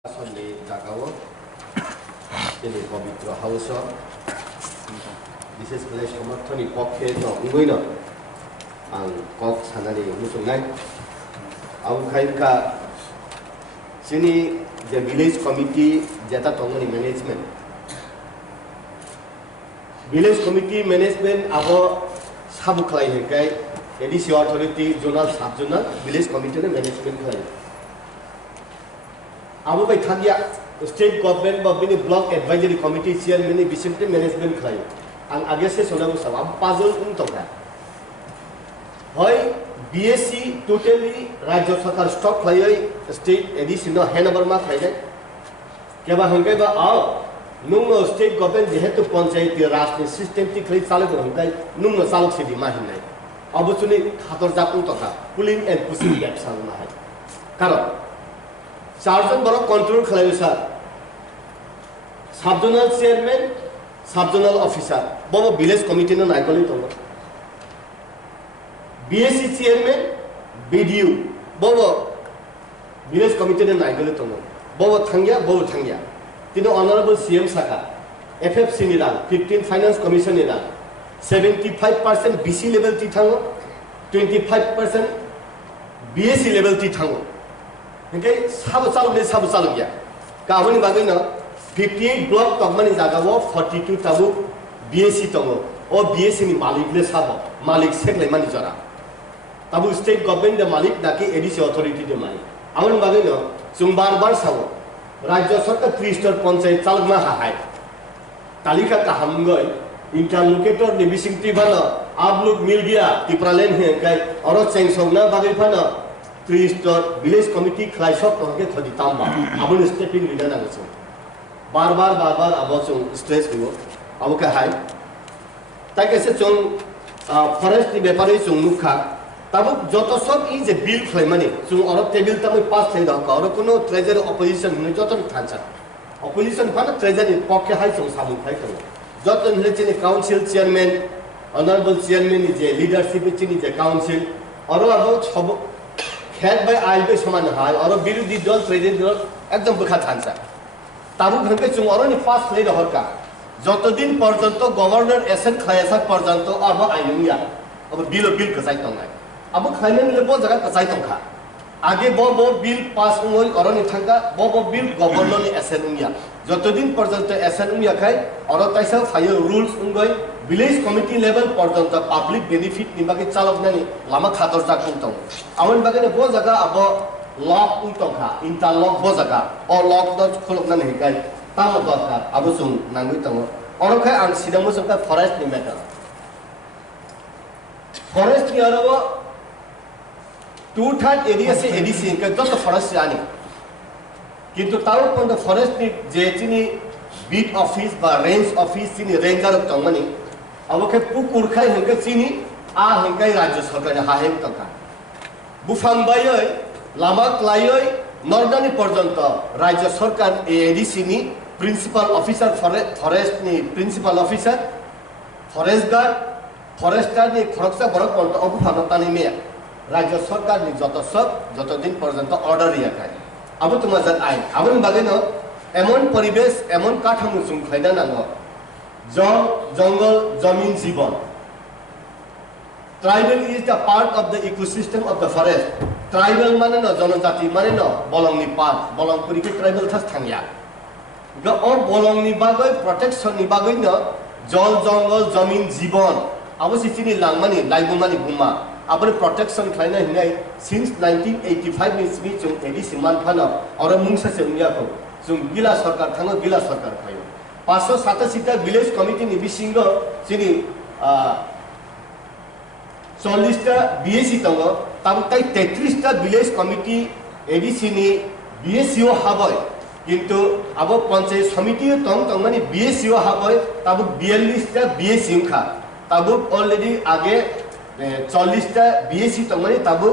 Sunday Jagawa ini পবিত্র house বিশেষ করে সমর্থনী পক্ষে নঙ্গইন आं কক সানানি মুসুংনাই आउखाइनका जोंनि जे विलेज कमिटी जेता दंमोन मैनेजमेंट विलेज कमिटी मैनेजमेंट आबो साबु खालायनायखाय एडिसि अथॉरिटी जोनाल साब जोनाल विलेज कमिटी मैनेजमेंट खालायो आबो बाय थागिया स्टेट गवर्नमेंट बा बिनि ब्लॉक एडवाइजरी कमिटी चेयरमैन नि बिसिमते मैनेजमेंट खालायो आं आगे से सोनाबो सब आं पाजल उनतोगा हय बीएससी टोटली राज्य सरकार स्टॉक खायो स्टेट एडिसि नो हैंडओवर मा खायनाय केबा हंगाय बा आ नुंगो स्टेट गवर्नमेंट जेहेतु पंचायत राजनि सिस्टेमटिक खाय चालक हंगाय नुंगो चालक सिदि मा हिनाय अब चुनि खातर जापुं तका पुलिंग एंड पुशिंग गैप सालना है कारण चारजन बरो कंट्रोल खालायो sir sub zonal chairman sub zonal officer बबो विलेज कमिटी न नायकलि दङ बीएससी चेयरमैन बीडीयू बबो विलेज कमिटी न नायकलि दङ बबो थांगिया तिनो ऑनरेबल सीएम साका एफएफसी नि रां 15 फाइनेंस कमिशन नि रां 75% बीसी लेवल ति थाङो 25% बीएससी लेवल ति थाङो ओंखाय साबो चालु गया गाबोन बागैनो 58 ब्लॉक तकमानि जागावो 42 ताबु बीएससी दङ ओ बीएससी नि मालिकले साबो मालिक सेकलाय मानि जरा ताबु स्टेट गवर्नमेंट दे मालिक नाकि एडिसि अथॉरिटी दे मालिक आवन बागैनो जों बार सावो राज्य सरकार 3 स्टार पंचायत चालकमा हाहाय तालिका काहामगय इंटरलोकेटर नि बिसिंगति बानो आबलुक मीडिया तिप्रालेन हेंकाय अरो चेंसौना बागै फानो 3 स्टार विलेज कमिटी खालायसक तंगे थदि तामबा आबुन स्टेपिंग लिडर नांगो बार आबो जों स्ट्रेस होयो आबो का हाय ताकेसे जों फरेस्ट नि व्यापारी जों नुखा ताबो जत सब इ जे बिल खालायमानि जों अरो टेबल तामै पास थाय दक अरो कुनो ट्रेजरी अपोजिशन नि जतन थानसा अपोजिशन फानो ट्रेजरी पक्के हाय जों सामु थाय दङ जतन हेचिनि काउन्सिल चेयरमैन ऑनरेबल चेयरमैन नि जे लीडरशिप चिनि जे काउन्सिल अरो आबो सब खेत बाय आइल बाय समान हाय अरो विरोधी दल ट्रेजरी दल एकदम बखा थानसा ताबु घंटे जों अरो नि पास थाय रहरका जतदिन पर्यन्त गवर्नर एसेन खायसा पर्यन्त अब आइनुया अब बिल कसाय दंनाय अब खायने लेबो जगह कसाय दंखा आगे बो बिल पास होय अरो नि थांगा बो बिल गवर्नर नि एसेन उया जतदिन पर्यन्त एसेन उया खाय अरो ताइसा फायो रूल्स उंगय विलेज कमिटी लेवल पर्यन्त पब्लिक बेनिफिट नि बागे चालकनानि लामा खातर जाकुं दं आवन बागे बो जगह अब लॉक उंतंखा इंटरलॉक बो जगह अ लॉक द खुलकनानि हिकाय ताम दरकार अब जों नांगै दङ अरखाय आं सिदांबो जोंका फरेस्ट नि मेटर फरेस्ट नि आरो 2/3 एरिया से एडीसी इनका जत फरेस्ट जानी किंतु ताऊ पंद फरेस्ट नि जे चिनि बीट ऑफिस बा रेंज ऑफिस चिनि रेंजर तंगमनि अब के पुकुरखाय हंके चिनि आ हंकाय राज्य सरकार हाहेम तंका बुफांबायै लामा क्लायै नर्दानि पर्यन्त राज्य सरकार एडीसी नि प्रिंसिपल ऑफिसर फरेस्ट नि principal officer forest guard forester नि खरकसा बरक पंत अबु फानतानि मे राज्य सरकार नि जत दिन पर्यन्त ऑर्डर याखाय अब तुम मजत आइ आबन बागैनो एमन परिवेश एमन काठामु जों खायना नांगौ जंगल जमीन जीवन tribal is the part of the ecosystem of the forest tribal माने न जनजाति माने न बलंगनि पार्ट बलंगपुरी के ट्राइबल थास थांया ग और बलंगनि बागै प्रोटेक्शन नि बागै न जल जंगल जमीन जीवन अब सिसिनि लांमानि लाइबुमानि बुमा आबरे प्रोटेक्शन खायना हिनाय सिंस 1985 नि स्मि जों एडिसि मान फानो और मुंसा जोंनियाखौ जों गिला सरकार थाङो गिला सरकार खायो 587 टा विलेज कमिटी नि बिसिंग सिनि 40 टा बीएससी दङ ताबु ताइ 33 टा विलेज कमिटी एडिसि नि बीएससीओ हाबय किंतु अब पंचायत समिति तंगमानि बीएससीओ हाबय ताबु 42 टा बीएससी खा ताबु ऑलरेडी आगे 40 टा बीएससी तंगमानि ताबु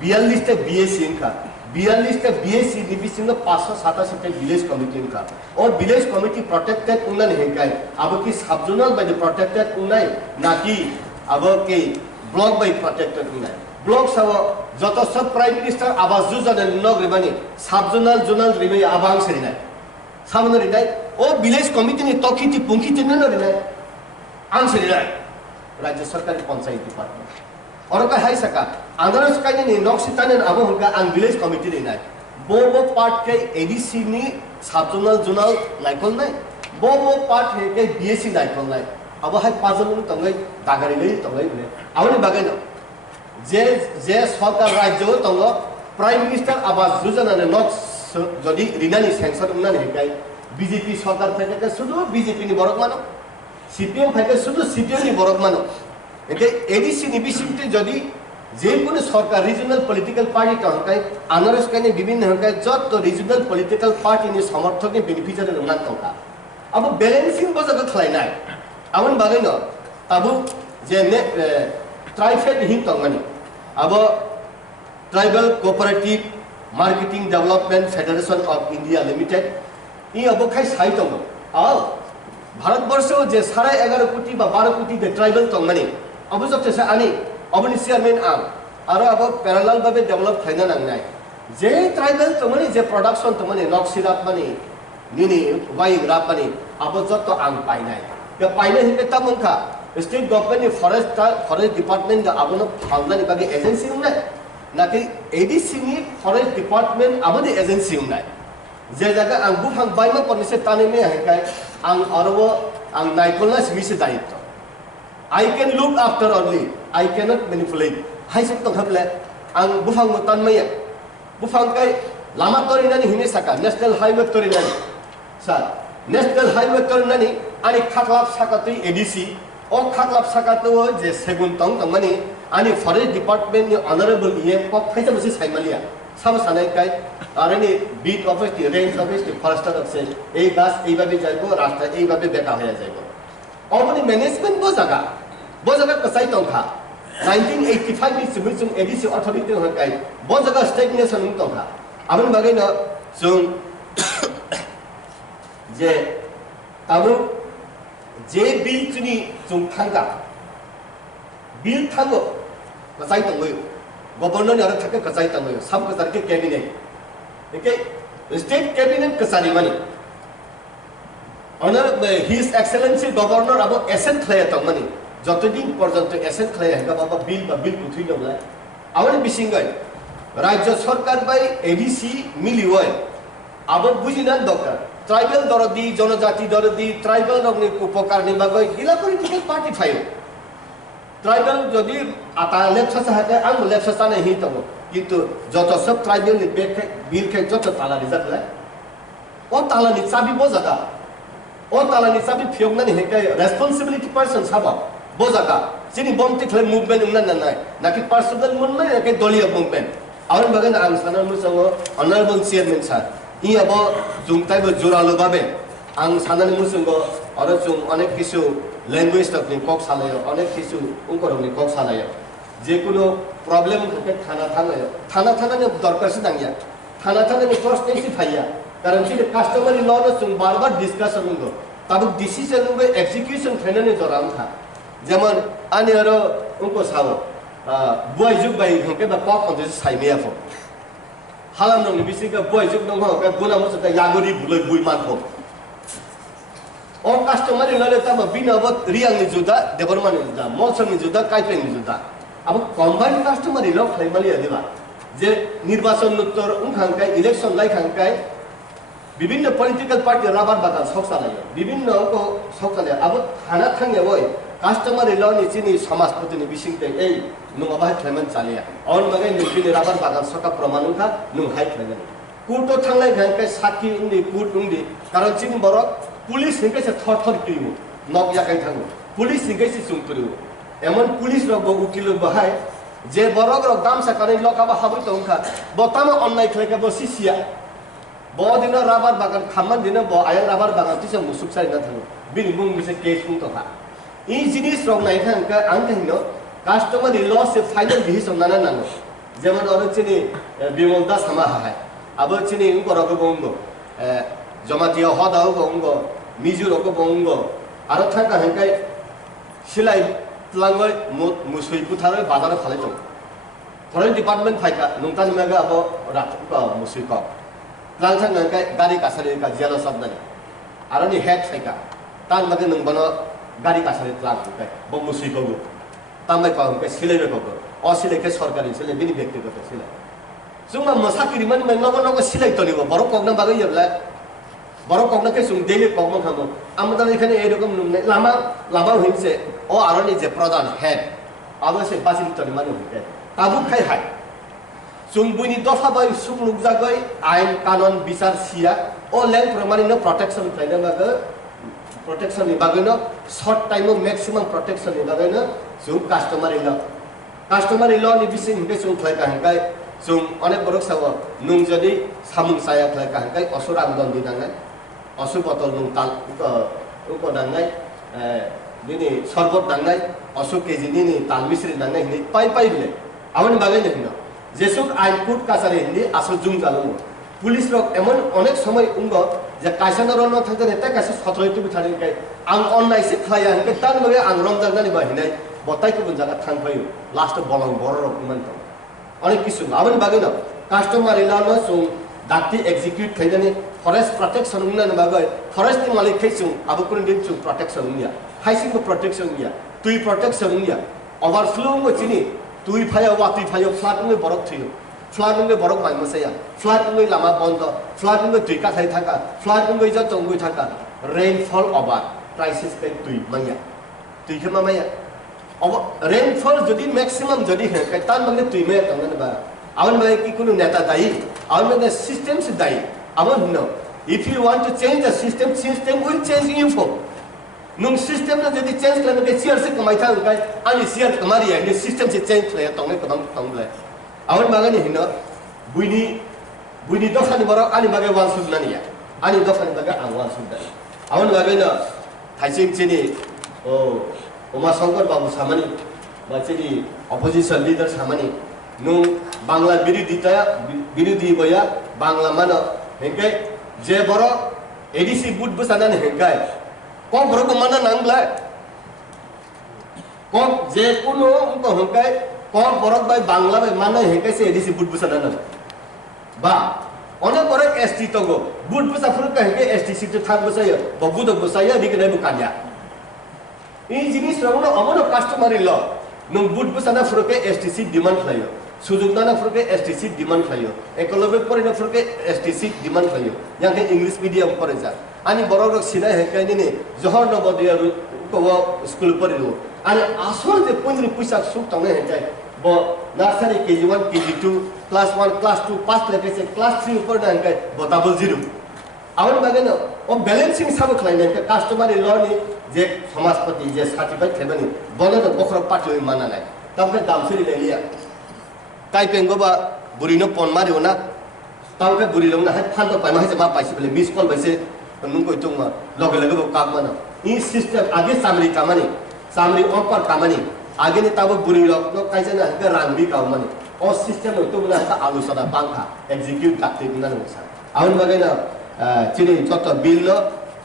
42 टा बीएससी खा 42 टा बीएससी डिविजन 587 टा विलेज कमिटी का और विलेज कमिटी प्रोटेक्टेड उन्नन हेकाय अब की सब जोनल बाय प्रोटेक्टेड उन्नाय नाकि अब के ब्लॉक बाय प्रोटेक्टेड उन्नाय ব্লক সাব যত সব প্রাইম মিনিস্টার আবাস যোজনা নগ রিবানি সাব জোনাল রিবাই আবাং সেরিনাই সামনে রিনাই ও ভিলেজ কমিটিনি তখিতি পুঙ্খিতি নন রিনাই আং সেরিনাই রাজ্য সরকারি পঞ্চায়েত ডিপার্টমেন্ট অরকা হাই সাকা আন্দারস কাইনি নকসিতানে আবো হলকা আং ভিলেজ কমিটি রিনাই বো পার্ট কে এডিসি নি সাব জোনাল নাইকল নাই বো পার্ট কে বিএসসি নাইকল নাই আবো হাই পাঁচজন তঙ্গাই দাগারি লই তঙ্গাই বলে আউনি বাগাই না যে সরকার রাজ্য তঙ্গ prime minister Awas Yojana knock যদি রিনানি স্যাংশন উন্নয়ন হেকাই বিজেপি সরকার থেকে শুধু বিজেপি নি বরক মানো সিপিএম থেকে শুধু সিপিএম নি বরক মানো এতে এডিসি নিবিসিতে যদি যে কোনো সরকার রিজনাল পলিটিক্যাল পার্টি টঙ্কাই আনারস কানে বিভিন্ন হকাই যত রিজনাল পলিটিক্যাল পার্টি নি সমর্থক নি বেনিফিশিয়ারি রুমান টঙ্কা আবু ব্যালেন্সিং বজাকে খাই নাই আমন বাগাই ন আবু যে ট্রাইফেড হিম তঙ্গানি আবো tribal cooperative marketing development federation of India limited ই আবো খাই সাই তঙ্গ আও ভারতবর্ষ যে 11.5 কোটি বা 12 কোটি যে ট্রাইবাল তঙ্গানি আবো যথেষ্ট আনি অবনি চেয়ারম্যান আম আর আবো প্যারালাল ভাবে ডেভেলপ খাইনা নাংনাই যে ট্রাইবাল তঙ্গানি যে প্রোডাকশন তঙ্গানি নকসিরাত মানে নিনি ওয়াইং রাপ মানে আবো যত আং পাইনাই কে পাইনা হিকে তামংখা স্টেট गवर्नमेंट फॉरेस्ट डिपार्टमेंट आबनो फाउंडनी बागे एजेंसी उनाय नाकि एडीसी नि फॉरेस्ट डिपार्टमेंट आबनि एजेंसी उनाय जे जगह आं बुफां बायमा परनिसे ताने मे हायकाय आं अरबो आं नायखलना सिमिसे दायित्व I can look after only I can not manipulate हाइसे तो खबले आं बुफां मतान मया बुफां काय लामा तोरिनानि हिने साका नेशनल हाईवे तोरिनानि सर नेशनल हाईवे तोरिनानि आनि खाखलाब साकातै एडीसी और खाकलाब साकातो जे सेगुन तंग तंगनि आनि फॉरेस्ट डिपार्टमेंट नि ऑनरेबल ये को फाइसा मसे साइमालिया सब सानाय काय आरनि बीट ऑफिस नि रेंज ऑफिस नि फॉरेस्टर अफिस এই গাছ এইভাবে যাইবো রাস্তা এইভাবে বেকা হয়ে যাইবো অমনি ম্যানেজমেন্ট বো জায়গা কসাই তংখা 1985 नि सिमिसुं एडीसी अथॉरिटी हकाय बो जायगा स्टेगनेशन तंखा आबन बागै न जों जे ताबु जे बिल चुनी जों थांगा बिल थांगो कसाई तंगयो गवर्नर नि आरो थाके कसाई तंगयो सब कसार के cabinet okay state cabinet Kasari मानी ऑनर हिज एक्सेलेंसी गवर्नर अब एसेंट खलाया तंगनी যতদিন পর্যন্ত এসেন্ট খলায়া হেগা বাবা বিল কুথুই ললাই आवनि बिसिंगै राज्य सरकार बाय एडीसी मिलिवय आबो बुजिनान दरकार ट्राइबल दरदी जनजाति दरदी ट्राइबल रंगनि उपकारनि बागै इला पलिटिकल पार्टी फायो ट्राइबल जदि आता लेफ्ट साहाते आं लेफ्ट साने हि तंगो किन्तु जत सब ट्राइबल नि बिल खे जत ताला रिजातलाय ओ ताला नि चाबि बजागा ओ ताला नि चाबि फियगनानि हेकै रेस्पोंसिबिलिटी पर्सन साबा बजागा सिनि बमति खले मुभमेन्ट उन्ना नाय नाकि पर्सनल मुन्ना नाकि दलिय मुभमेन्ट आउन बगन आं साना मुसंगो अनरेबल चेयरमैन सार इ अब जुंगताइबो जुरालो बाबे आं सानानि मुसंगो आरो जुं अनेक किसु लैंग्वेज तकनि कक सालायो अनेक किसु उनकरनि कक सालायो जेकुनो प्रॉब्लम के थाना थानानि दरकारसि नांगिया थाना थानानि फर्स्ट नेसि फाइया कारण सिनि कास्टमारि लॉ न जुं बार-बार डिस्कशन हुंगो ताबो डिसिजन हुंगो एक्जिक्यूशन फाइनानि जराम था जेमन आनि आरो उनको सावो बुआई जुग बाय हंके बा कक खंदे साइमेया फो हालाम नंनि बिसिका बुआई जुग नंग हंके गुना मसता यागुरि बुलै बुइ मानफो और कास्टमारि लले तब बिनाबत रियांगनि जुदा देबरमानि जुदा मलसंनि जुदा काइपेनि जुदा अब कम्बाइन कास्टमारि ल खाइमालिया देबा जे निर्वाचन उत्तर उनखांकाय इलेक्शन लाइखांकाय विभिन्न पॉलिटिकल पार्टी राबार बागान सकसालायो विभिन्न को सकसालायो अब थाना थांगे वय कास्टमारि ल नि चिनि समाजपतिनि बिसिंते ए नुङाबा खाइमान चालिया और मगे निफिनि राबार बागान सका प्रमाणुखा नुं हाइ खाइमान कुर्तो थांलाय गायके साखी उन्दी कुट उन्दी कारण चिनि बरक पुलिस हिंके से थर किरिमु नक याकाय थांगो पुलिस हिंके से सुंतरियो एमन पुलिस रब उकिल बहाय जे बरक र दाम साकानि लकाबा हाबै तंखा बतामा अनलाइ खलेका बसिसिया ब दिन राबार बागान खामान दिन ब आय राबार बागान तिसे मुसुक सारि ना थाङो बिनि मुं मिसे केस मुं तखा इ जिनिस रं नाय थांका आं कहिनो कास्टमारि ल से फाइनल डिसिजन नाना नाङो जेमन अरो चिनि बिमल दास हामा हाय आबो चिनि उनकरगो बंगो जमातिया हदाव बंगो मिजुरगो बंगो आरो थांका हंकाय सिलाइ तलांगय मुसुइ पुथारै बाजार खालाय दं Foreign Department faika nungtan mega abo rat ko musiko lang thang nang kai gari kasari ka jelo sabdani arani head faika tan mage nung bono gari kasari tlang kai bo musiko go tamai pa kai sile ko ko osile ke sarkari sile bini ব্যক্তিগত sile sungma masakiri man men nogo nogo sile to nibo boro kogna bagai yabla boro kogna ke sung daily kogna khamo আমাদের এখানে এরকম লামা লামা হইছে ও আরনি যে প্রধান head অবশ্যই basil তো মানে হইছে তাবু খাই হাই সুংবুনি দফা বাই সুং লুকজাগৈ আইন কানুন বিচার সিয়া ও লেং প্রমাণি ন প্রটেকশন খাইনা বাগে প্রটেকশন নি বাগে ন শর্ট টাইম ম্যাক্সিমাম প্রটেকশন নি বাগে ন সুং কাস্টমার ইল নি বিসিন বে সুং খাই কাহাই সুং অনেক বড় সাব নুং যদি সামুং সায়া খাই কাহাই অসুর আন্দোলন দিনাঙ্গাই অসু বতল নুং তাল উপ দাঙ্গাই দিনি সরবত দাঙ্গাই অসু কেজি দিনি তাল মিশ্রি দাঙ্গাই নি পাই পাই বিলে আমন বাগে নেহিন যেসব আইন কোর্ট কাছারি হিন্দি আসল জুম জালুম পুলিশ রক এমন অনেক সময় উঙ্গ যে কাইসানোর ন থাকতে নেতা কাছে সতরই তুমি থাকি কাই আং অনলাইসে খাইয়া হিনকে তান লগে আং রমজান জানি বা হিনাই বতাই কোন জায়গা থাং পাইও লাস্ট বলং বড় রক মান তো অনেক কিছু আমন বাগে না কাস্টমার ইলানো সুং দাতি এক্সিকিউট খাইদানি ফরেস্ট প্রটেকশন উন্না বাগে ফরেস্ট নি মালিক খাইছুং আবু কোন দিন সুং প্রটেকশন উনিয়া হাইসিং প্রটেকশন উনিয়া তুই প্রটেকশন উনিয়া ওভারফ্লো চিনি তুই ফাইয়া ওয়া তুই ফাইয়া ফ্লাড নে বরক থিও ফ্লাড নে বরক মাই মসায়া ফ্লাড নে লামা বন্ধ ফ্লাড নে তুই কাথাই থাকা ফ্লাড নে যা তঙ্গুই থাকা রেইনফল ওভার ক্রাইসিস কে তুই মাইয়া তুই কে মামায়া রেইনফল যদি ম্যাক্সিমাম যদি হে কাই তান মানে তুই মে তঙ্গন বা আউন মানে কি কোনো নেতা দায়ী আউন মানে সিস্টেম সে দায়ী আউন no if you want to change the system will change ইনফো nung system na jadi change kala ke siar se kamai thang kai ani siar kamari ya ni system se change le tong ne kadang tong le awan maga ni hino buini do khani baro ani maga wan sud na ni ya ani do khani maga ang wan sud da awan maga na thaising chini o Uma Shankar Babu samani ba chini opposition leader samani nung bangla birudi boya bangla mana hengke je baro adc bud busana ne hengkai কম বড় মানা নাংলা কম যে কোনো উনকো হংকাই কম বড় by Bangla by মানা হেকাইছে ADC বুট বুসা না বা অনেক বড় এসটি তগো বুট বুসা ফুরকা হেকে এসটি সিট থাক বসায় বগু দ বসায় দিকে নাই বুকানিয়া এই জিনিস রমন অমন কাস্টমার ল নং বুট বুসা না ফুরকে এসটি সিট ডিমান্ড খাইও সুযোগ না ফুরকে এসটি সিট ডিমান্ড খাইও একলবে পরে না ফুরকে এসটি সিট ডিমান্ড খাইও ইয়াকে ইংলিশ মিডিয়াম পরে যা ani borok sina hekai ni johor nobodiya ko school porilu ani asol je punri puisa suk tong hekai bo nursery kg1 kg2 class 1 class 2 pass leke se class 3 upor na hekai bo double zero awan bageno o balancing sab khlaine ka customer loni je samajpati je certified thebani bono to bokhro party mana nai tamke dam siri le liya tai pengo ba burino pon mari ona tamke buri lona ha phan to pai ma ha ma paisi bele miss call baise nungko itong log bo kag mana i system age samri opar kamani age ni tabo buri log no kaisa na ga ranbi ka mani o system to na ta alusana bangka execute takte na no sa aun bagena chini joto bill lo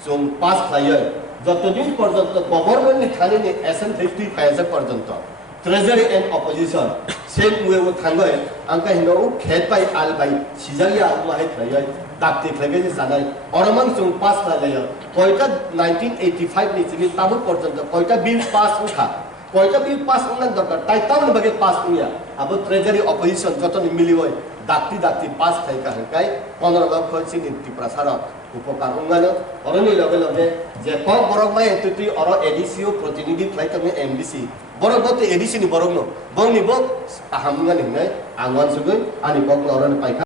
sum pass khayo joto din porjonto government ni khani ni SN50 khaisa porjonto treasury and opposition same way wo thangoi angka hino khet pai al pai sijagia ma hai khayo dakti khage ni sanai oromang chung pass khayo koita 1985 ni chini tabu porjonto koita bill pass ukha koita bill pass unan dokar tai taun bage pass uya abo treasury opposition joto ni milioi dakti pass khai ka kai 15 lakh khoi ni tiprasara উপকার উঙ্গানো অরনি লগে লগে যে ক বরক মাই তুই or এডিসিও প্রতিনিধি fly তুমি MDC বরক বত ADC নি বরক ন বংনি বক আহামঙ্গা নি নাই আংওয়ান সুগৈ আনি বক অরনি পাইখা